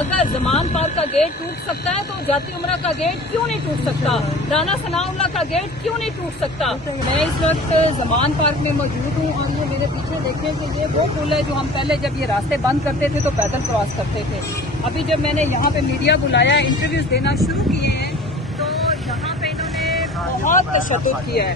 اگر زمان پارک کا گیٹ ٹوٹ سکتا ہے تو جاتی عمرہ کا گیٹ کیوں نہیں ٹوٹ سکتا؟ رانا ثناء اللہ کا گیٹ کیوں نہیں ٹوٹ سکتا؟ میں اس وقت زمان پارک میں موجود ہوں اور یہ میرے پیچھے دیکھیں کہ یہ وہ پل ہے جو ہم پہلے جب یہ راستے بند کرتے تھے تو پیدل کراس کرتے تھے. ابھی جب میں نے یہاں پہ میڈیا بلایا ہے، انٹرویوز دینا شروع کیے ہیں، تو یہاں پہ انہوں نے بہت تشدد کیا ہے.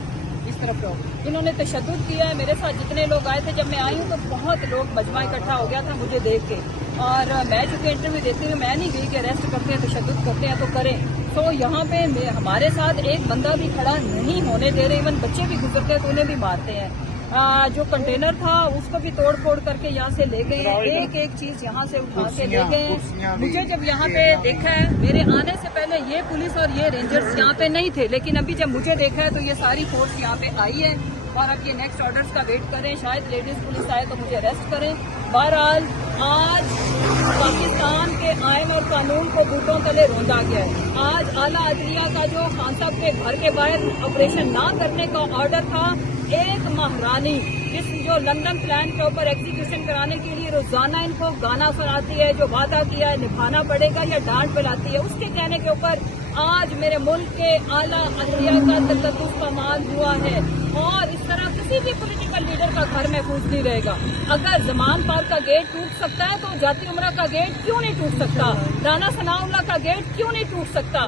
اس طرف لوگ انہوں نے تشدد کیا ہے. میرے ساتھ جتنے لوگ آئے تھے جب میں آئی ہوں تو بہت لوگ مجمع اکٹھا ہو گیا تھا مجھے دیکھ کے، اور میں چونکہ انٹرویو دیتی ہوں میں نہیں گئی کہ اریسٹ کرتے ہیں تشدد کرتے ہیں تو کریں. تو یہاں پہ ہمارے ساتھ ایک بندہ بھی کھڑا نہیں ہونے دے رہے، ایون بچے بھی گزرتے ہیں تو انہیں بھی مارتے ہیں. جو کنٹینر تھا اس کو بھی توڑ پھوڑ کر کے یہاں سے لے گئے ہیں، ایک ایک چیز یہاں سے اٹھا کے لے گئے ہیں. مجھے جب یہاں پہ دیکھا ہے، میرے آنے سے پہلے یہ پولیس اور یہ رینجرز یہاں پہ نہیں تھے، لیکن ابھی جب مجھے دیکھا ہے تو یہ ساری فورس یہاں پہ آئی ہے اور اب یہ نیکسٹ آرڈرز کا ویٹ کریں. شاید لیڈیز پولیس آئے تو مجھے اریسٹ کریں. بہرحال آج پاکستان کے آئین اور قانون کو بوٹوں تلے روندا گیا ہے. آج اعلیٰ عدلیہ کا جو خان صاحب کے گھر کے باہر آپریشن نہ کرنے کا آرڈر تھا، ایک مہرانی جو لندن پلان کے اوپر ایگزیکیوشن کرانے کے لیے روزانہ ان کو گانا سناتی ہے، جو وعدہ کیا ہے نبھانا پڑے گا یا ڈانٹ پلاتی ہے، اس کے کہنے کے اوپر آج میرے ملک کے اعلیٰ عدلیہ کا تقدس پامال ہوا ہے. اور اس طرح کسی بھی پولیٹیکل لیڈر کا گھر محفوظ نہیں رہے گا. اگر زمان پارک کا گیٹ ٹوٹ سکتا ہے تو جاتی عمرہ کا گیٹ کیوں نہیں ٹوٹ سکتا؟ رانا ثناء اللہ کا گیٹ کیوں نہیں ٹوٹ سکتا؟